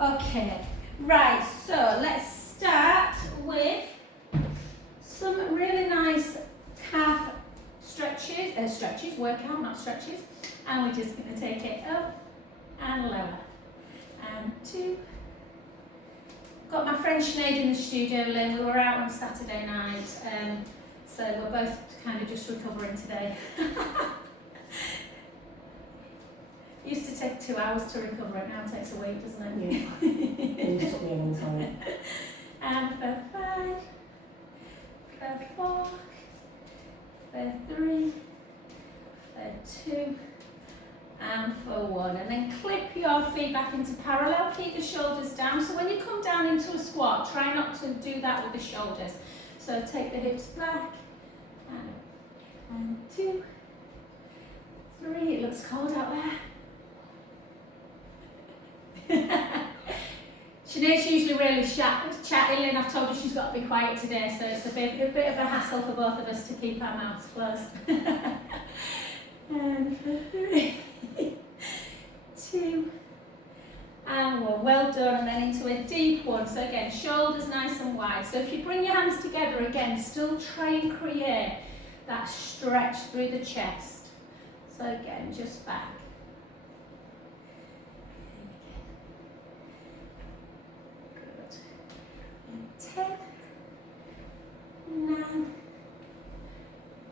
Okay, right, so let's start with some really nice calf stretches, workout, not stretches. And we're just going to take it up and lower. And 2. Got my friend Sinead in the studio, Lynn. We were out on Saturday night, so we're both kind of just recovering today. It used to take 2 hours to recover, it now takes a week, doesn't it? Yeah. It just took me a long time. And for 5, for 4, for 3, for 2, and for 1. And then clip your feet back into parallel, keep the shoulders down. So when you come down into a squat, try not to do that with the shoulders. So take the hips back, and 2, 3, it looks cold out there. Sinead's usually really chatty, and I've told her she's got to be quiet today, so it's a bit of a hassle for both of us to keep our mouths closed. And for 3, 2, and 1. Well done, and then into a deep one. So again, shoulders nice and wide. So if you bring your hands together again, still try and create that stretch through the chest. So again, just back. Good. And 10, 9,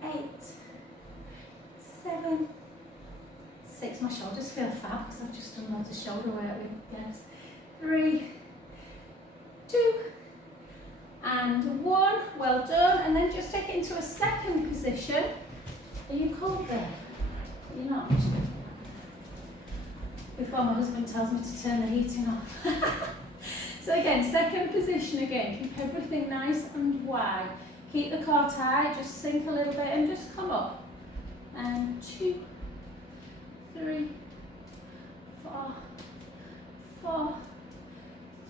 8, 7, 6. My shoulders feel fab because I've just done loads of shoulder work with legs. 3, 2, and 1. Well done. And then just take it into a second position. Are you cold there? Are you not? Before my husband tells me to turn the heating off. So again, second position again. Keep everything nice and wide. Keep the core tight. Just sink a little bit and just come up. And 2, 3, 4, 4,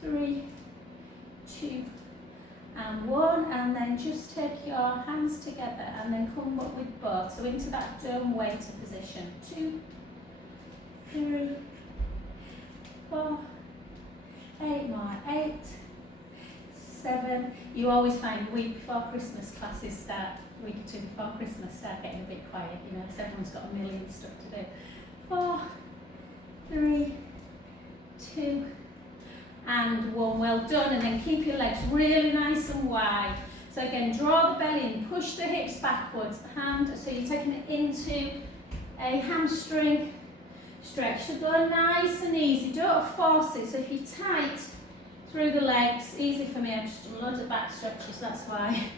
3, 2, and 1. And then just take your hands together and then come up with both. So into that dome waiter position. 2, 3, 4, 8 more. 8, 7. You always find the week before Christmas classes start. Week or 2 before Christmas start getting a bit quiet, you know, because everyone's got a million stuff to do. 4, 3, 2, and 1. Well done. And then keep your legs really nice and wide. So again, draw the belly in, push the hips backwards, hand, so you're taking it into a hamstring stretch. So go nice and easy, don't force it. So if you're tight through the legs, easy for me, I've just done loads of back stretches, that's why.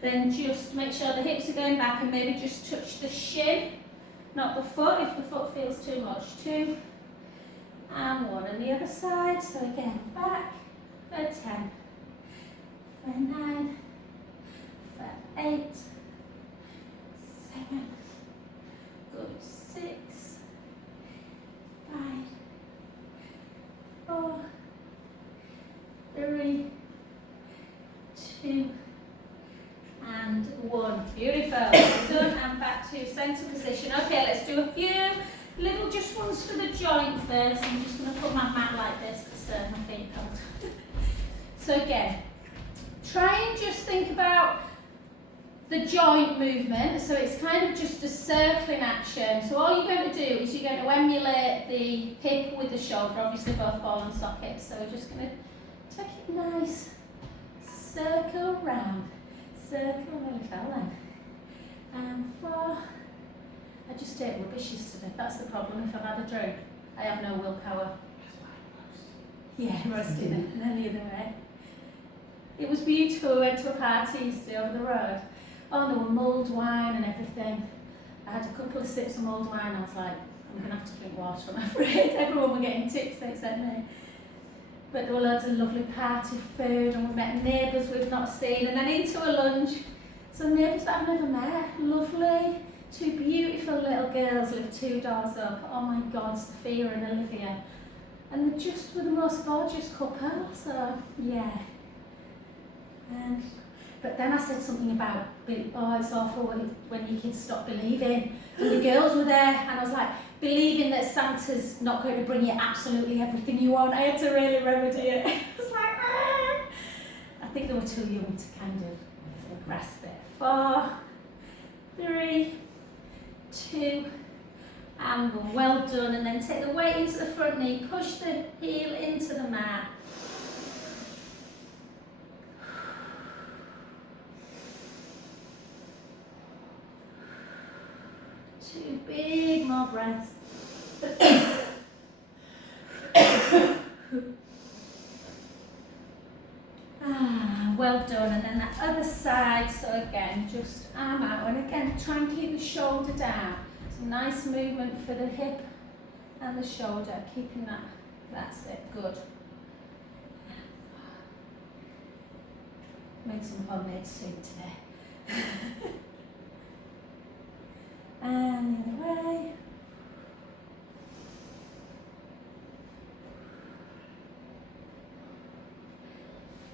Then just make sure the hips are going back and maybe just touch the shin, not the foot, if the foot feels too much. 2, and 1. And the other side, so again, back for 10, for 9, for 8, 7, good, 6, 5, 4, 3, 2, and 1. Beautiful. Well done. And back to centre position. Okay, let's do a few little just ones for the joint first. I'm just going to put my mat like this because my feet are cold. So again, try and just think about the joint movement. So it's kind of just a circling action. So all you're going to do is you're going to emulate the hip with the shoulder, obviously both ball and socket. So we're just going to take it nice, circle round. Circle, really fell then. And 4. I just ate rubbish yesterday. That's the problem. If I've had a drink, I have no willpower. Yeah, roasting it, and then the other way. It was beautiful. We went to a party yesterday over the road. Oh, there were mulled wine and everything. I had a couple of sips of mulled wine. I was like, I'm going to have to drink water, I'm afraid. Everyone were getting tips they sent me. But there were loads of lovely party food, and we met neighbours we've not seen, and then into a lunch. So neighbours that I've never met, lovely. 2 beautiful little girls live 2 doors up. Oh my God, Sophia and Olivia. And they just were the most gorgeous couple, so yeah. But then I said something about, oh, it's awful when your kids stop believing. And the girls were there, and I was like, believing that Santa's not going to bring you absolutely everything you want. I had to really remedy it. I was like, ah. I think they were too young to kind of grasp it. 4, 3, 2, and 1. Well done. And then take the weight into the front knee, push the heel into the mat. 2 big more breaths. Well done. And then that other side. So again, just arm out, and again, try and keep the shoulder down. Some nice movement for the hip and the shoulder, keeping that. That's it. Good. Made some homemade soup today. And the other way.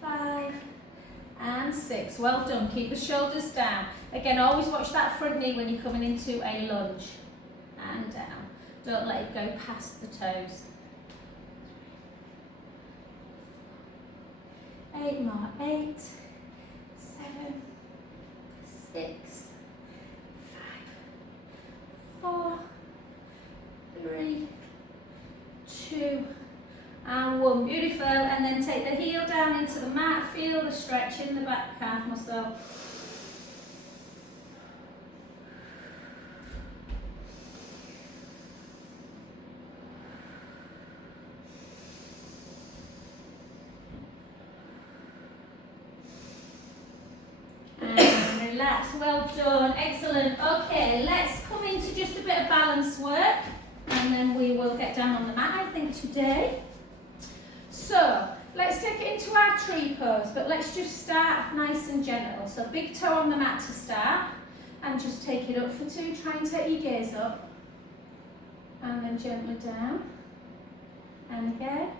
5 and 6. Well done. Keep the shoulders down. Again, always watch that front knee when you're coming into a lunge. And down. Don't let it go past the toes. 8 more. 8, 7, 6, 4, 3, 2, and 1. Beautiful. And then take the heel down into the mat. Feel the stretch in the back calf muscle. And relax. Well done. Excellent. Okay, let's come into just a bit of balance work, and then we will get down on the mat, I think, today. So let's take it into our tree pose, but let's just start nice and gentle. So big toe on the mat to start, and just take it up for 2. Try and take your gaze up, and then gently down, and again.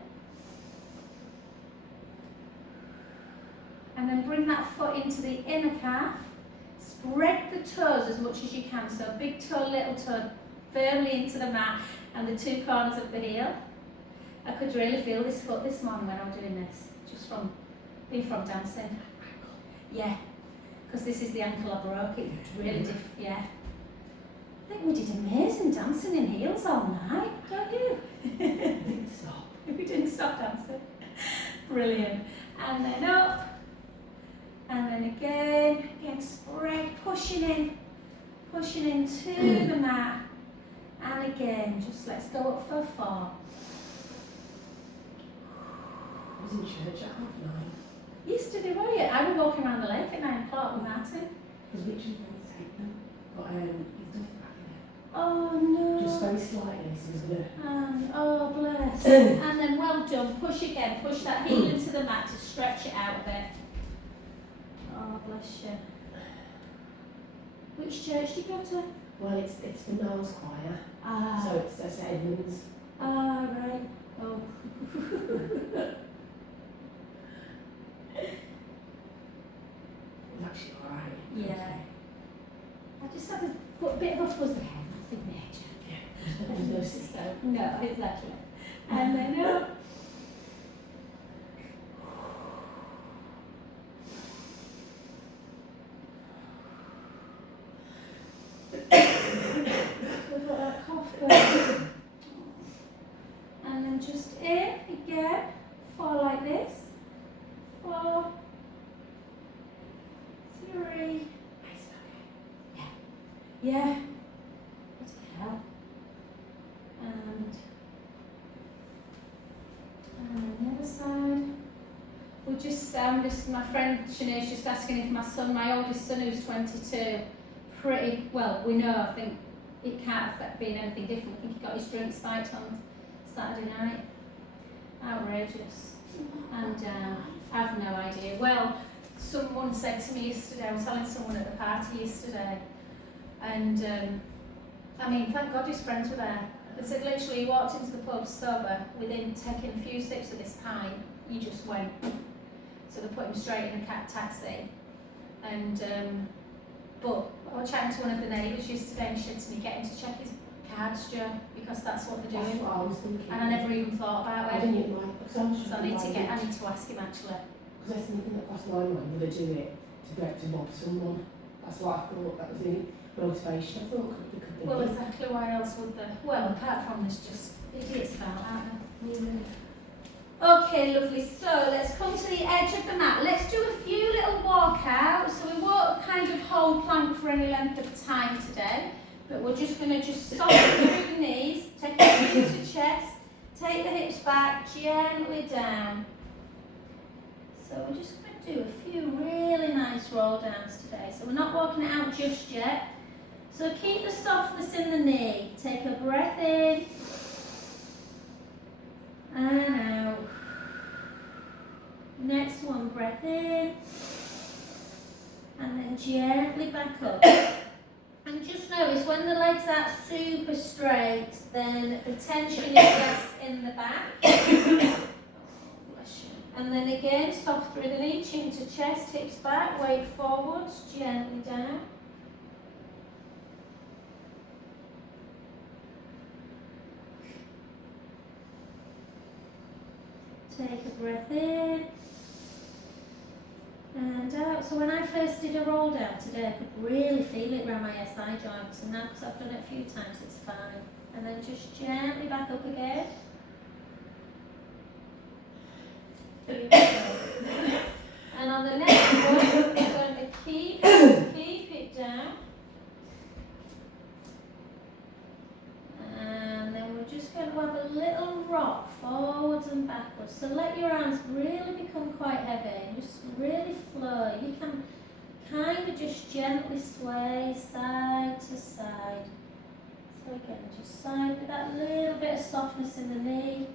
And then bring that foot into the inner calf. Spread the toes as much as you can. So big toe, little toe, firmly into the mat, and the 2 corners of the heel. I could really feel this foot this morning when I was doing this, just from dancing. Yeah, because this is the ankle I broke. It's really yeah. I think we did amazing dancing in heels all night, don't you? Didn't stop. We didn't stop dancing. Brilliant. And then up. And then again, spread, pushing into the mat. And again, just let's go up for 4. I was in church at 9:30. Yesterday, were you? I was walking around the lake at 9 o'clock with Martin. Because Richard's going to take them. But he's nothing back in it. Oh no. Just very slightly, so he's going to... Oh bless. And then well done. Push again. Push that heel into the mat to stretch it out a bit. Oh bless you. Which church did you go to? Well, it's the Niles Choir. So it's at Edmonds. Right. Oh. It's actually alright. Yeah. I just had a bit of a fuzzy head, nothing major. Yeah. There's no system. No, exactly. And then up. And then just in again, 4 like this, 4, 3, yeah, what the hell, and the other side. We just, my friend Sinead's just asking if my oldest son who's 22, pretty, well, we know, I think it can't have been anything different. I think he got his drink spiked on Saturday night. Outrageous. And I have no idea. Well, someone said to me yesterday, I was telling someone at the party yesterday, and I mean, thank God his friends were there. They said literally he walked into the pub sober, within taking a few sips of this pint, he just went. So they put him straight in a taxi. And but I was chatting to one of the neighbours yesterday, and she said to me, get him to check his cards, Joe, because that's what they're That's doing. what I was thinking. And I never even thought about I it. didn't even like, because I was just So I need to ask him actually. because that's something that crossed my mind, would I do it to go to mob someone? That's what I thought, that was the motivation. I thought it could be. Well, exactly, why else would they? Well, apart from there's just idiots about, aren't there? Okay, lovely. So let's come to the edge of the mat. Let's do a few little walkouts. So we won't kind of hold plank for any length of time today, but we're just going to soften through the knees, take it into the chest, take the hips back, gently down. So we're just going to do a few really nice roll downs today. So we're not walking it out just yet. So keep the softness in the knee. Take a breath in and out. Next one, breath in and then gently back up. And just notice when the legs are super straight, then the tension is less in the back. Oh, bless you. And then again, soft through the knee, chin to chest, hips back, weight forwards, gently down. Take a breath in and out. So when I first did a roll down today, I could really feel it around my SI joints, and now because I've done it a few times, it's fine. And then just gently back up again. And on the next one, we're going to keep it down. And then we're just going to have a little rock forwards and backwards. So let your arms really become quite heavy and just really flow. You can kind of just gently sway side to side. So again, just side with that little bit of softness in the knee.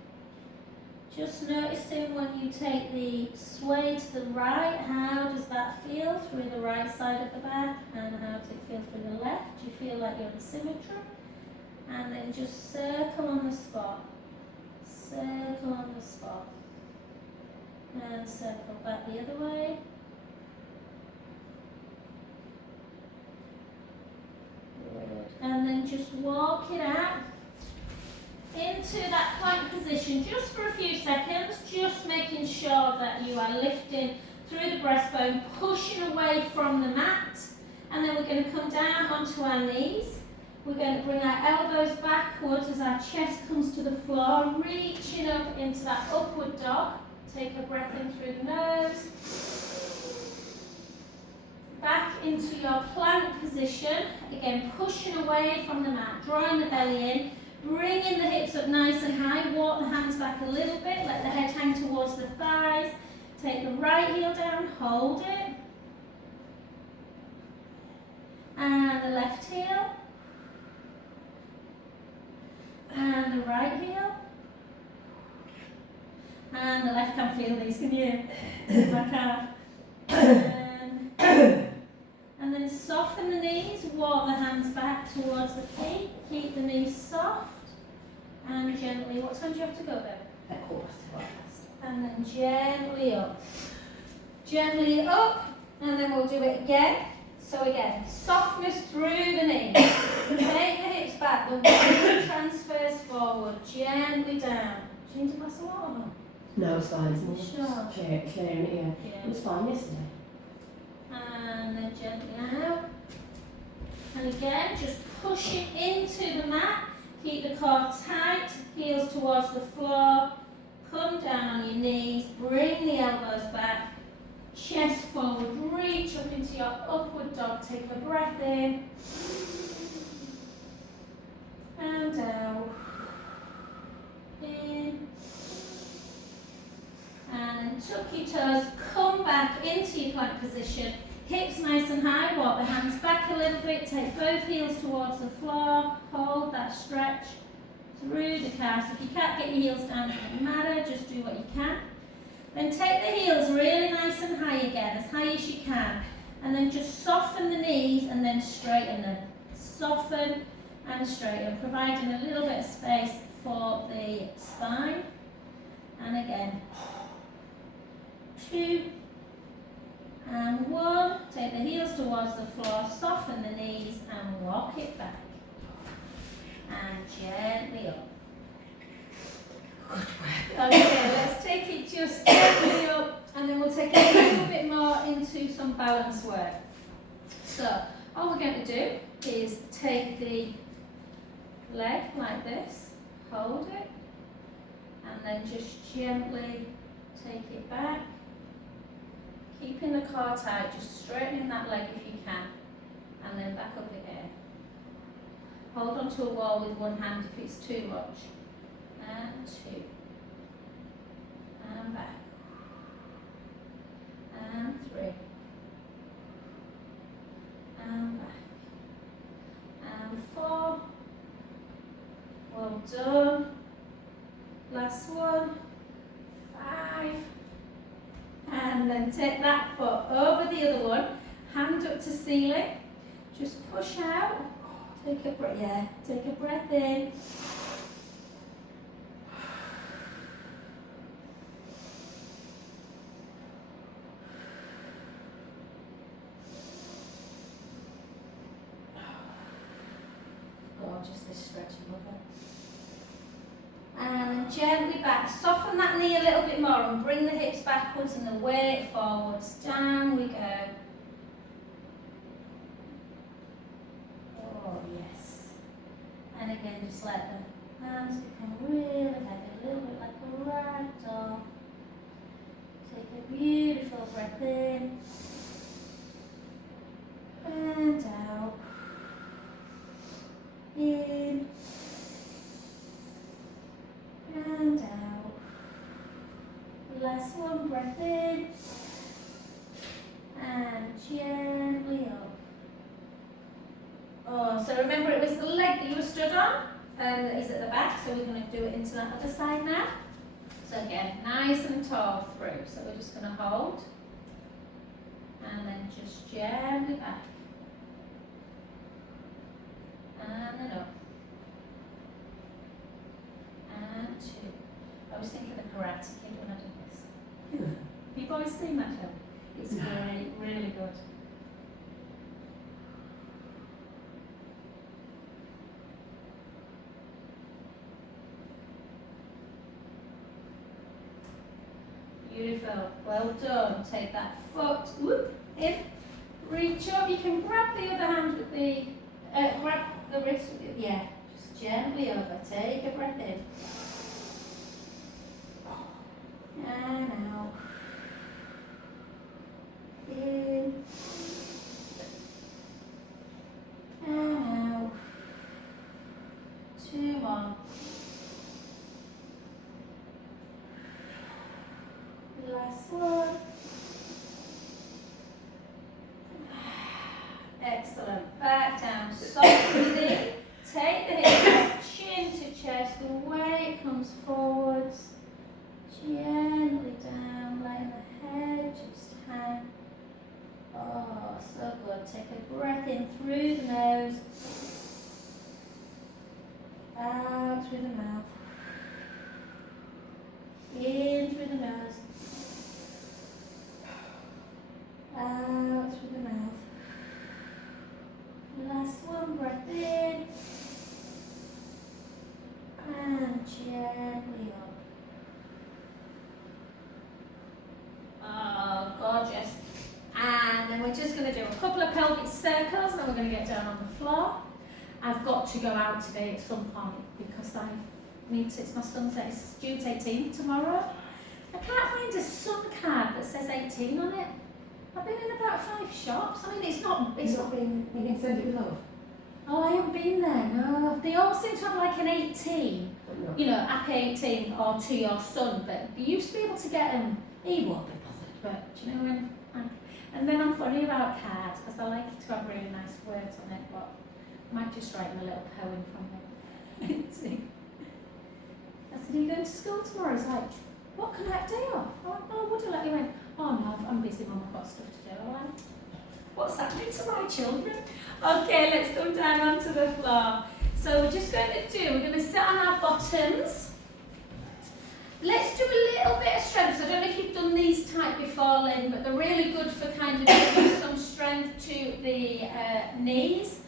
Just noticing when you take the sway to the right, how does that feel through the right side of the back, and how does it feel through the left? Do you feel like you're in symmetry? And then just circle on the spot. Circle on the spot. And circle back the other way. Good. And then just walk it out into that plank position just for a few seconds, just making sure that you are lifting through the breastbone, pushing away from the mat, and then we're going to come down onto our knees. We're going to bring our elbows backwards as our chest comes to the floor, reaching up into that upward dog. Take a breath in through the nose. Back into your plank position, again pushing away from the mat, drawing the belly in. Bringing the hips up nice and high, walk the hands back a little bit, let the head hang towards the thighs. Take the right heel down, hold it. And the left heel. And the right heel. And the left, can't feel these, can you? My calf. And then soften the knees, walk the hands back towards the feet, keep the knees soft, and gently, what time do you have to go there? At 1:15. And then gently up. Gently up, and then we'll do it again. So again, softness through the knees. Take the hips back, the weight transfers forward, gently down. Do you need a glass of water? No, it's fine, it's more Sure. clearing it, yeah. Yeah. It was fine yesterday. And then gently out. And again, just pushing into the mat. Keep the core tight, heels towards the floor. Come down on your knees, bring the elbows back. Chest forward, reach up into your upward dog. Take a breath in. And out. In. And tuck your toes, come back into your plank position. Hips nice and high, walk the hands back a little bit, take both heels towards the floor, hold that stretch through the calves. If you can't get your heels down, it doesn't matter, just do what you can. Then take the heels really nice and high again, as high as you can. And then just soften the knees and then straighten them. Soften and straighten, providing a little bit of space for the spine. And again, 2 and 1. Take the heels towards the floor, soften the knees and walk it back. and gently up. Good work. Okay, let's take it just gently up, and then we'll take it a little bit more into some balance work. So, all we're going to do is take the leg like this, hold it, and then just gently take it back, keeping the core tight, just straightening that leg if you can, and then back up again. Hold onto a wall with one hand if it's too much. And 2. And back. And 3. And back. And 4. Well done. Last one. 5. And then take that foot over the other one. Hand up to ceiling. Just push out. Take a breath. Yeah. Take a breath in. Gorgeous, this stretch, love it. And gently back. Soften that knee a little bit more and bring the hips backwards and the weight forwards. Down we go. Oh, yes. And again, just let the hands become really heavy, a little bit like a rag doll. Take a beautiful breath in. And out. In. And out. Last one, breath in. And gently up. Oh, so remember it was the leg that you were stood on, and it's at the back, so we're going to do it into that other side now. So again, nice and tall through. So we're just going to hold, and then just gently back. And then up. And 2. I was thinking of Karate Kid when I did this. Have you boys seen that film? It's great, really good. Beautiful, well done. Take that foot, whoop, in, reach up. You can grab the other hand with the, grab the wrist with the, yeah, just gently over. Take a breath in. And out. In. And out. 2 more. Last one. Excellent. Back down. Soft breathing. Take the hips back, chin to chest. The weight comes forwards. Gently down, letting the head just hang. Oh, so good. Take a breath in through the nose. Out through the mouth. In through the nose. Out through the mouth. Last one, breath in. And gently up. Oh, gorgeous. And then we're just going to do a couple of pelvic circles, and then we're going to get down on the floor. I've got to go out today at some point because I need to, it's my son's due 18 tomorrow. I can't find a son card that says 18 on it. I've been in about 5 shops. I mean, it's not been, you can send it with love. Oh, I haven't been there, no. They all seem to have like an 18, you know, happy 18 or to your son, but you used to be able to get them, he won't be bothered, but do you know when, and then I'm funny about cards because I like to have really nice words on it, but I might just write him a little poem from it. I said, are you going to school tomorrow? He's like, what, can I have day off? I went, oh, would you let me? He went, oh no, I'm busy, Mum, I've got stuff to do. I went, what's happening to my children? Okay, let's come down onto the floor. So we're just going to we're going to sit on our bottoms. Let's do a little bit of strength. So I don't know if you've done these type before, Lynn, but they're really good for kind of giving some strength to the knees.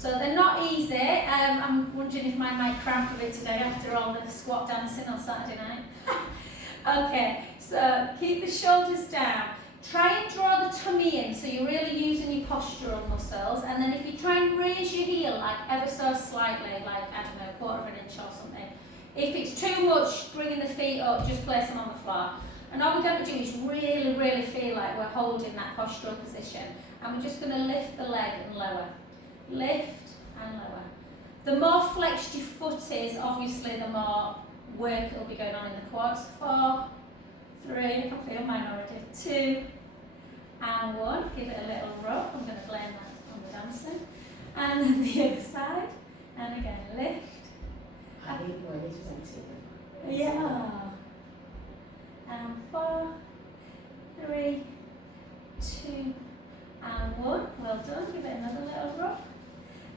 So they're not easy. I'm wondering if mine might cramp a bit today after all the squat dancing on Saturday night. Okay, so keep the shoulders down. Try and draw the tummy in, so you're really using your postural muscles. And then if you try and raise your heel like ever so slightly, like, I don't know, a quarter of an inch or something. If it's too much, bringing the feet up, just place them on the floor. And all we're going to do is really, really feel like we're holding that postural position. And we're just going to lift the leg and lower. Lift and lower. The more flexed your foot is, obviously, the more work will be going on in the quads. 4, 3, I can feel mine already. 2, and 1. Give it a little rub. I'm going to blame that on the dancing. And then the other side. And again, lift. I think my knees was empty. Yeah. And 4, 3, 2, and 1. Well done. Give it another little rub.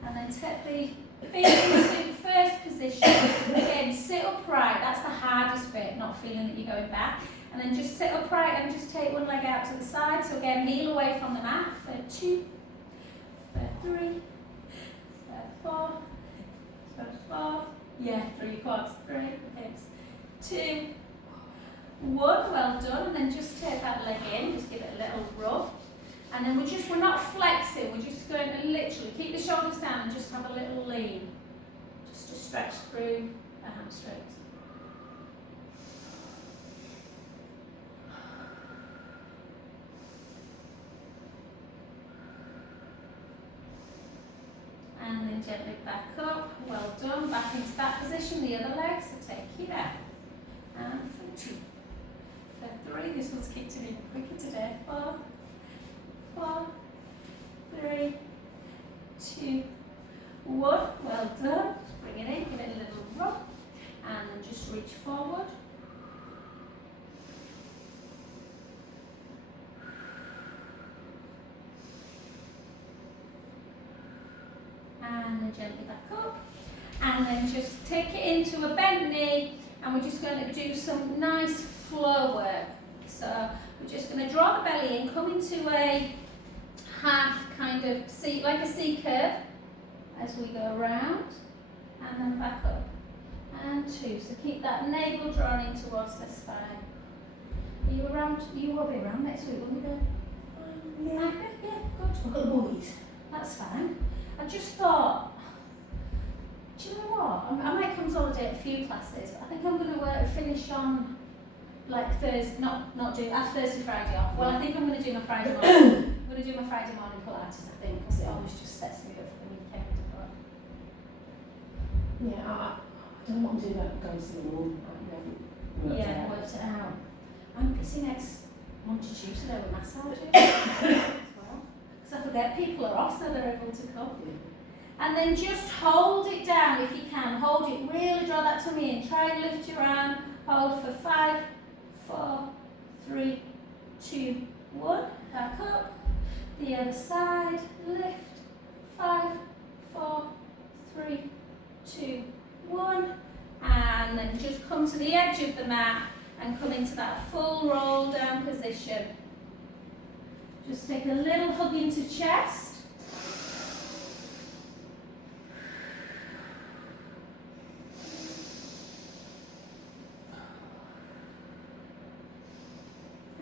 And then take the feet into first position. Again, sit upright. That's the hardest bit, not feeling that you're going back. And then just sit upright and just take one leg out to the side. So again, heel away from the mat. For 2, for 3, for 4, for 4. Yeah, through your quads. 3, hips. 2, 1. Well done. And then just take that leg in. Just give it a little rub. And then we're not flexing. We're just going to literally keep the shoulders down and just have a little lean. Just to stretch through the hamstrings. And then gently back up. Well done. Back into that position. The other leg. So take it out. And for 2. For 3. This one's kicked in even quicker today. 4, 4, 3, 2, 1. Well done. Bring it in. Give it a little rub. And then just reach forward. And then gently back up. And then just take it into a bent knee. And we're just going to do some nice flow work. So we're just going to draw the belly in, come into a half kind of C, like a C curve as we go around. And then back up. And 2. So keep that navel drawn in towards the spine. Are you around? You will be around next week, won't you? Yeah. Yeah, good. I've got the boys. That's fine. I just thought, do you know what? I might consolidate a few classes, but I think I'm going to finish on like Thursday, not do, I have Thursday, Friday off. Well, I think I'm going to do my Friday morning. I'm going to do my Friday morning Pilates, I think, because it always just sets me up for the weekend. But Yeah, I don't know what I'm doing about going to the room. yeah, worked it out. I'm busy next Monday, Tuesday with massage as well. Because I forget people are off, so they're able to come. And then just hold it down if you can. Hold it, really draw that tummy in. Try and lift your arm. Hold for 5, 4, 3, 2, 1. Back up. The other side. Lift. 5, 4, 3, 2, 1. And then just come to the edge of the mat and come into that full roll down position. Just take a little hug into chest.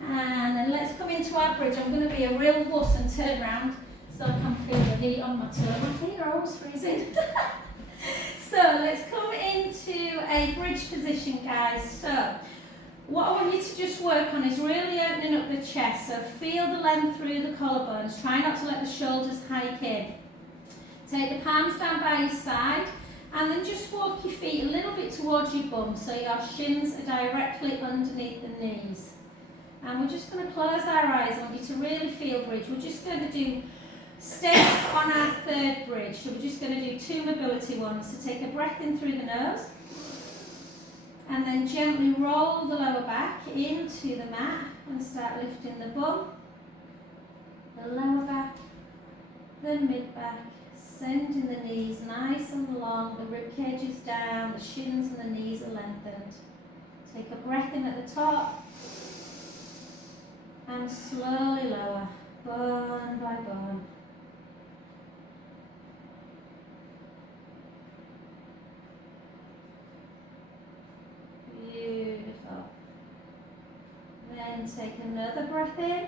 And then let's come into our bridge. I'm going to be a real wuss and turn around so I can feel the heat on my toe. My feet are always freezing. So let's come into a bridge position, guys. So what I want you to just work on is really opening up the chest. So feel the length through the collarbones. Try not to let the shoulders hike in. Take the palms down by your side and then just walk your feet a little bit towards your bum so your shins are directly underneath the knees. And we're just going to close our eyes. I want you to really feel bridge. We're just going to do steps on our third bridge. So we're just going to do 2 mobility ones. So take a breath in through the nose. And then gently roll the lower back into the mat and start lifting the bum, the lower back, the mid back, sending the knees nice and long, the rib cage is down, the shins and the knees are lengthened. Take a breath in at the top and slowly lower, bone by bone. Then take another breath in.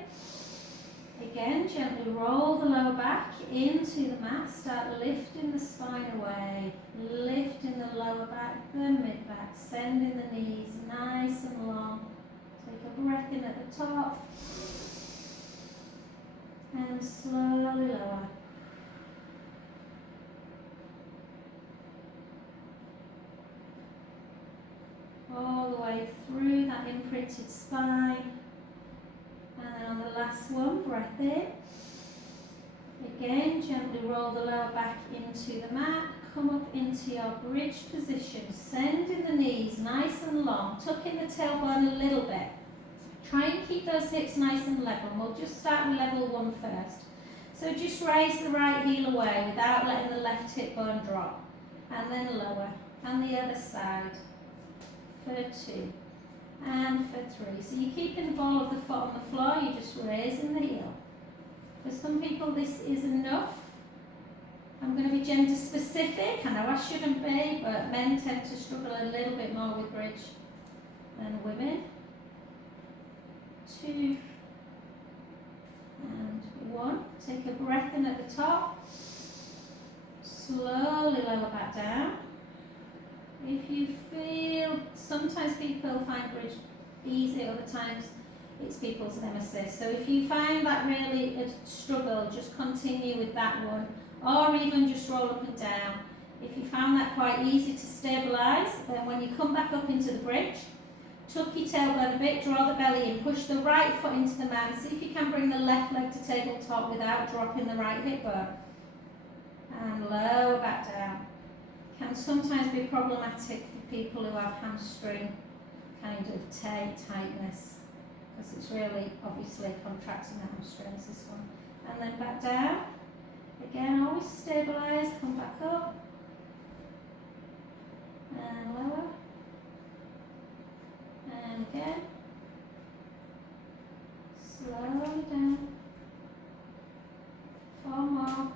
Again, gently roll the lower back into the mat. Start lifting the spine away. Lifting the lower back, the mid back. Sending the knees nice and long. Take a breath in at the top. And slowly lower. All the way through that imprinted spine. And then on the last one, breath in. Again, gently roll the lower back into the mat. Come up into your bridge position. Sending the knees nice and long. Tucking the tailbone a little bit. Try and keep those hips nice and level. And we'll just start with level 1 first. So just raise the right heel away without letting the left hip bone drop. And then lower. And the other side. For 2. And for 3. So you're keeping the ball of the foot on the floor, you're just raising the heel. For some people this is enough. I'm going to be gender specific. I know I shouldn't be, but men tend to struggle a little bit more with bridge than women. 2 and 1. Take a breath in at the top. Slowly lower back down. If you feel, sometimes people find bridge easy, other times it's people's nemesis. So if you find that really a struggle, just continue with that one, or even just roll up and down. If you found that quite easy to stabilise, then when you come back up into the bridge, tuck your tailbone a bit, draw the belly in, push the right foot into the mat, and see if you can bring the left leg to tabletop without dropping the right hip bone. And lower back down. Can sometimes be problematic for people who have hamstring kind of tightness, because it's really obviously contracting the hamstrings, this one. And then back down. Again, always stabilise, come back up. And lower. And again. Slowly down. 4 more.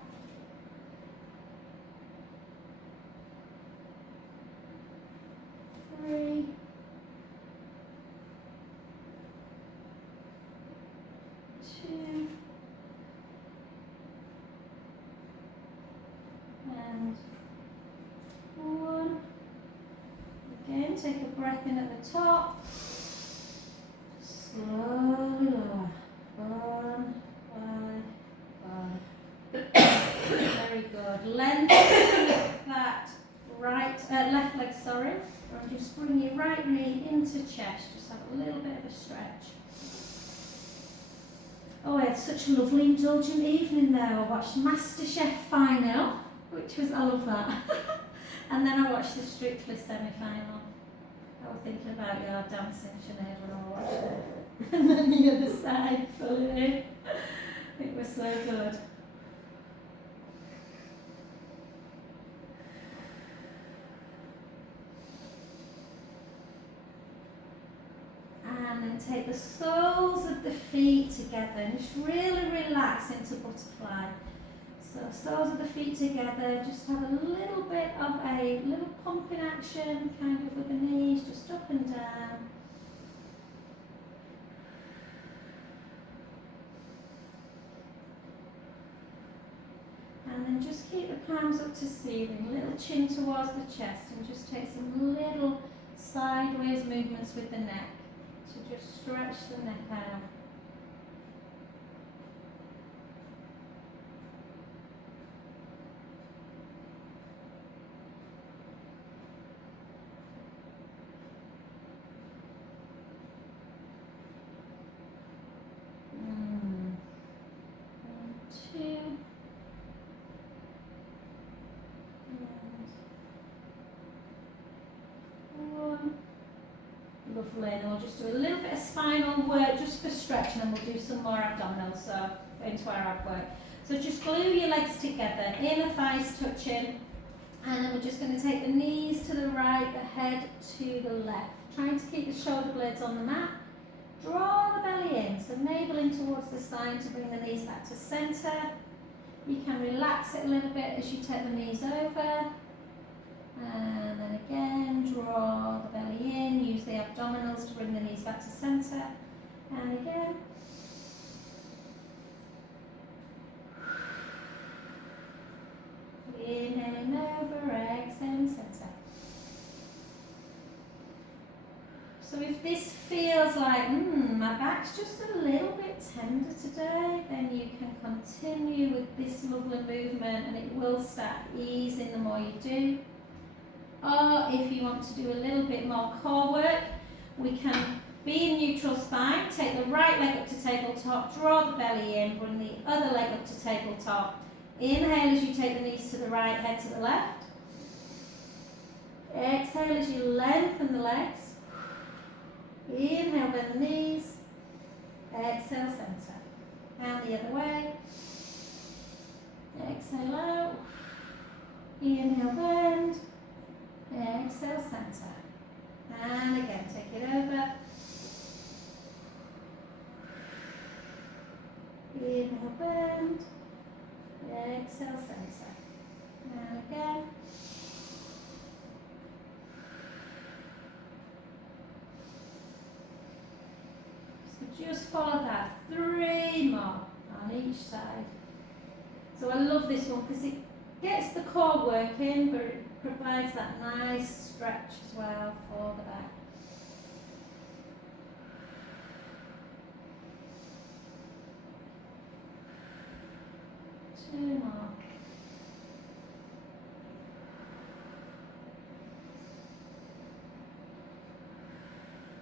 3. 2. And 1. Again, take a breath in at the top. Slowly lower. 1 by 1. Very good. Lengthen that left leg, sorry. And just bring your right knee into chest. Just have a little bit of a stretch. Oh, I had such a lovely indulgent evening there. I watched MasterChef final, which was, I love that. And then I watched the Strictly semi-final. I was thinking about your dancing, Sinead, when I watched it. And then the other side, fully. It was so good. And then take the soles of the feet together and just really relax into butterfly. So soles of the feet together, just have a little bit of a little pumping action, kind of with the knees, just up and down. And then just keep the palms up to ceiling, little chin towards the chest, and just take some little sideways movements with the neck. So just stretch the neck out. Lovely, and we'll just do a little bit of spinal work just for stretching, and we'll do some more abdominals, so into our ab work. So just glue your legs together, inner thighs touching, and then we're just going to take the knees to the right, the head to the left. Trying to keep the shoulder blades on the mat. Draw the belly in, so navel in towards the spine to bring the knees back to centre. You can relax it a little bit as you take the knees over. And then again, draw the belly in, use the abdominals to bring the knees back to centre. And again. Inhaling over, exhaling centre. So if this feels like, my back's just a little bit tender today, then you can continue with this lovely movement and it will start easing the more you do. Or if you want to do a little bit more core work, we can be in neutral spine, take the right leg up to tabletop, draw the belly in, bring the other leg up to tabletop. Inhale as you take the knees to the right, head to the left. Exhale as you lengthen the legs. Inhale, bend the knees. Exhale, centre. And the other way. Exhale out. Inhale, bend. Exhale, centre. And again, take it over. Inhale, bend. Exhale, centre. And again. So just follow that. 3 more on each side. So I love this one because it gets the core working, but it provides that nice stretch as well for the back. 2 more.